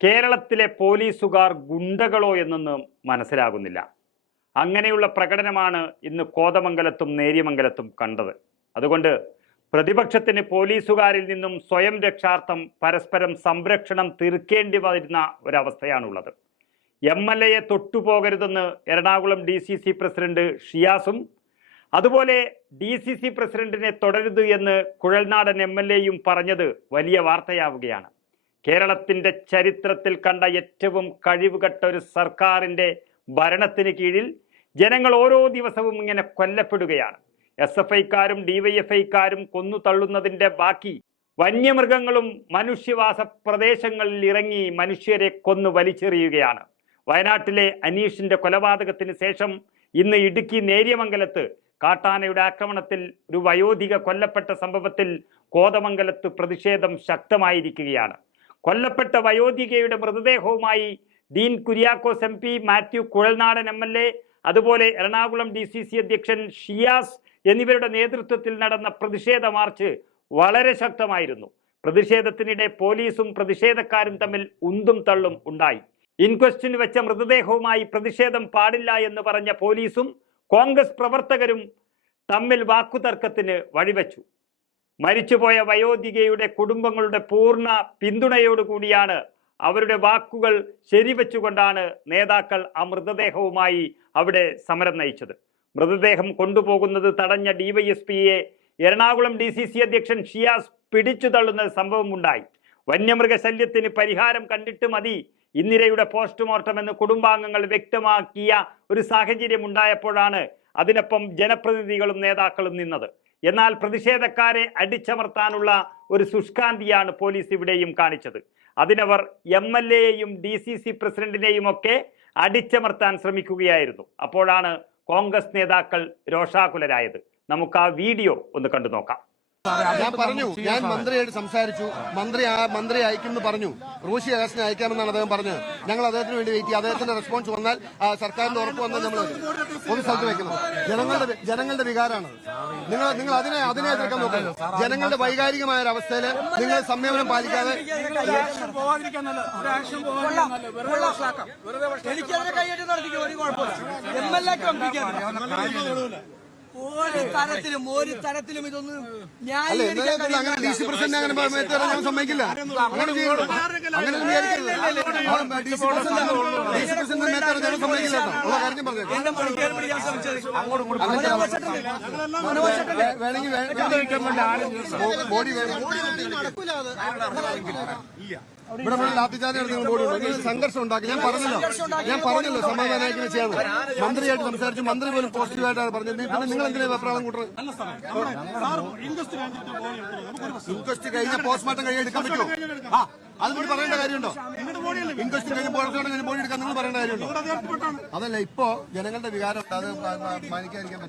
കേരളത്തിലെ പോലീസുകാർ ഗുണ്ടകളോ എന്നൊന്നും മനസ്സിലാകുന്നില്ല. അങ്ങനെയുള്ള പ്രകടനമാണ് ഇന്ന് കോതമംഗലത്തും നേര്യമംഗലത്തും കണ്ടത്. അതുകൊണ്ട് പ്രതിപക്ഷത്തിന് പോലീസുകാരിൽ നിന്നും സ്വയം രക്ഷാർത്ഥം പരസ്പരം സംരക്ഷണം തീർക്കേണ്ടി വരുന്ന ഒരവസ്ഥയാണുള്ളത്. എം എൽ എയെ തൊട്ടുപോകരുതെന്ന് Ernakulam D C C president ഷിയാസും അതുപോലെ ഡി സി സി പ്രസിഡന്റിനെ തുടരുത് എന്ന് കുഴൽനാടൻ എം എൽ എയും പറഞ്ഞത് വലിയ വാർത്തയാവുകയാണ്. കേരളത്തിന്റെ ചരിത്രത്തിൽ കണ്ട ഏറ്റവും കഴിവുകെട്ട ഒരു സർക്കാരിന്റെ ഭരണത്തിന് കീഴിൽ ജനങ്ങൾ ഓരോ ദിവസവും ഇങ്ങനെ കൊല്ലപ്പെടുകയാണ്. എസ് എഫ് ഐക്കാരും ഡിവൈഎഫ്ഐക്കാരും കൊന്നു തള്ളുന്നതിന്റെ ബാക്കി വന്യമൃഗങ്ങളും മനുഷ്യവാസ പ്രദേശങ്ങളിൽ ഇറങ്ങി മനുഷ്യരെ കൊന്നു വലിച്ചെറിയുകയാണ്. വയനാട്ടിലെ അനീഷിന്റെ കൊലപാതകത്തിന് ശേഷം ഇന്ന് ഇടുക്കി നേര്യമംഗലത്ത് കാട്ടാനയുടെ ആക്രമണത്തിൽ ഒരു വയോധിക കൊല്ലപ്പെട്ട സംഭവത്തിൽ കോതമംഗലത്ത് പ്രതിഷേധം ശക്തമായിരിക്കുകയാണ്. കൊല്ലപ്പെട്ട വയോധികയുടെ മൃതദേഹവുമായി Dean Kuriakose M P Mathew Kuzhalnadan M L A അതുപോലെ എറണാകുളം ഡി സി സി അധ്യക്ഷൻ ഷിയാസ് എന്നിവരുടെ നേതൃത്വത്തിൽ നടന്ന പ്രതിഷേധ മാർച്ച് വളരെ ശക്തമായിരുന്നു. പ്രതിഷേധത്തിനിടെ പോലീസും പ്രതിഷേധക്കാരും തമ്മിൽ ഉന്തും തള്ളും ഉണ്ടായി. ഇൻക്വസ്റ്റിന് വെച്ച മൃതദേഹവുമായി പ്രതിഷേധം പാടില്ല എന്ന് പറഞ്ഞ പോലീസും കോൺഗ്രസ് പ്രവർത്തകരും തമ്മിൽ വാക്കുതർക്കത്തിന് വഴിവെച്ചു. മരിച്ചുപോയ വയോധികയുടെ കുടുംബങ്ങളുടെ പൂർണ പിന്തുണയോടുകൂടിയാണ് അവരുടെ വാക്കുകൾ ശരിവെച്ചുകൊണ്ടാണ് നേതാക്കൾ ആ മൃതദേഹവുമായി അവിടെ സമരം നയിച്ചത്. മൃതദേഹം കൊണ്ടുപോകുന്നത് തടഞ്ഞ ഡിവൈഎസ്പിയെ എറണാകുളം ഡി സി സി അധ്യക്ഷൻ ഷിയാസ് പിടിച്ചു തള്ളുന്ന സംഭവമുണ്ടായി വന്യമൃഗശല്യത്തിന് പരിഹാരം കണ്ടിട്ട് മതി. ഇന്ദിരയുടെ പോസ്റ്റ്മോർട്ടം എന്ന് കുടുംബാംഗങ്ങൾ വ്യക്തമാക്കിയ ഒരു സാഹചര്യം ഉണ്ടായപ്പോഴാണ് അതിനൊപ്പം ജനപ്രതിനിധികളും നേതാക്കളും നിന്നത്. എന്നാൽ പ്രതിഷേധക്കാരെ അടിച്ചമർത്താനുള്ള ഒരു ശുഷ്കാന്തിയാണ് പോലീസ് ഇവിടെയും കാണിച്ചത്. അതിനവർ എം എൽ എയെയും ഡി സി സി പ്രസിഡന്റിനെയും ഒക്കെ അടിച്ചമർത്താൻ ശ്രമിക്കുകയായിരുന്നു. അപ്പോഴാണ് കോൺഗ്രസ് നേതാക്കൾ രോഷാകുലരായത്. നമുക്ക് ആ വീഡിയോ ഒന്ന് കണ്ടു നോക്കാം. ഞാൻ പറഞ്ഞു ഞാൻ മന്ത്രിയായിട്ട് സംസാരിച്ചു. മന്ത്രി ആ- മന്ത്രി അയക്കുമെന്ന് പറഞ്ഞു. റൂഷി അഗസ്റ്റിനെ അയക്കാമെന്നാണ് അദ്ദേഹം പറഞ്ഞത്. ഞങ്ങൾ അദ്ദേഹത്തിന് വേണ്ടി വെയിറ്റ് ചെയ്യും അദ്ദേഹത്തിന്റെ റെസ്പോൺസ് വന്നാൽ സർക്കാരിന്റെ ഉറപ്പ് വന്നാൽ നമ്മൾ ഒരു സ്ഥലത്ത് വെക്കണം ജനങ്ങളുടെ ജനങ്ങളുടെ വികാരമാണ്. നിങ്ങൾ നിങ്ങൾ അതിനെ അതിനെ എതിർക്കാൻ നോക്കുക ജനങ്ങളുടെ വൈകാരികമായ ഒരു അവസ്ഥയിൽ നിങ്ങൾ സംയമനം പാലിക്കാതെ എനിക്കതിനെ കൈയ്യടി നടത്തിക്കും? ഒരു കുഴപ്പമില്ല. എം എൽ എക്ക് ഒരു തരത്തിലും ഒരു തരത്തിലും ഇതൊന്നും അല്ല ന്യായീകരിക്കാൻ എന്നാലും അങ്ങനെ ഡി സി പ്രസിഡന്റ് അങ്ങനെ ഞാൻ സമ്മതിക്കില്ല അങ്ങനെ ചെയ്യരുത് അങ്ങനെ ഒന്നും വിചാരിക്കരുത് D C president D C president മേത്ത് കയറാൻ ഞാൻ സമ്മതിക്കില്ല കേട്ടോ ഉള്ള കാര്യം പറഞ്ഞു എന്നെ മണിക്കേറി പിടിക്കാൻ ശ്രമിച്ചത് വേണമെങ്കിൽ ബോഡി വേണം ഇവിടെ നടത്തുന്ന ബോഡി ഉണ്ട് നിങ്ങൾ സംഘർഷം ഉണ്ടാക്കി ഞാൻ പറഞ്ഞല്ലോ ഞാൻ പറഞ്ഞല്ലോ സമാധാനമായിട്ട് ചെയ്യാൻ മന്ത്രിയായിട്ട് സംസാരിച്ചു മന്ത്രി പോലും പോസിറ്റീവായിട്ടാണ് പറഞ്ഞത് നീ- പിന്നെ നിങ്ങൾ എന്തിനാ വെപ്രാളം കൂട്ടുന്നത് ഇൻക്വസ്റ്റ് കഴിഞ്ഞ പോസ്റ്റ്മോർട്ടം കഴിഞ്ഞ് എടുക്കാൻ പറ്റുമോ? ആ അത് പറയേണ്ട കാര്യമുണ്ടോ? ഇൻക്വസ്റ്റ് കഴിഞ്ഞ പോസ്റ്റ്മോർട്ടം കഴിഞ്ഞ ബോഡി എടുക്കാൻ നിങ്ങൾ പറയേണ്ട കാര്യമുണ്ടോ? അതല്ല ഇപ്പോ ജനങ്ങളുടെ വികാരം ഉണ്ട്. അത് മാനിക്കാതിരിക്കാൻ പറ്റും